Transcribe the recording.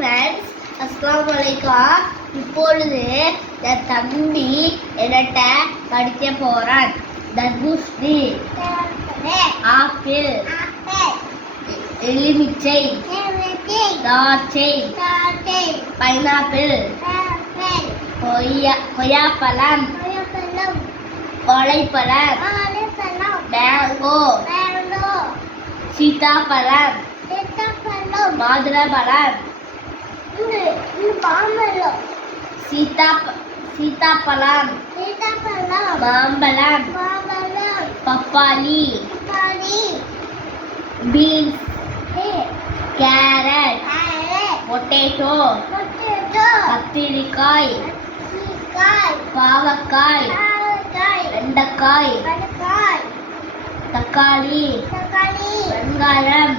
Friends, அஸ்ஸலாமு அலைக்கும். இப்பொழுது என் தம்பி என்கிட்ட படிக்க போறான். தர்பூசணி, ஆப்பிள், எலுமிச்சை, திராட்சை, பைனாப்பிள், கொய்யாப்பழம், கொலைப்பழம், மேங்கோ, சீதாப்பழம், மாதுளம்பழம், சீதாப்பழம், மாம்பழம், பப்பாளி, பீன்ஸ், கேரட், பொட்டேட்டோ, கத்திரிக்காய், பாவக்காய், வெண்டைக்காய், தக்காளி, வெங்காயம்,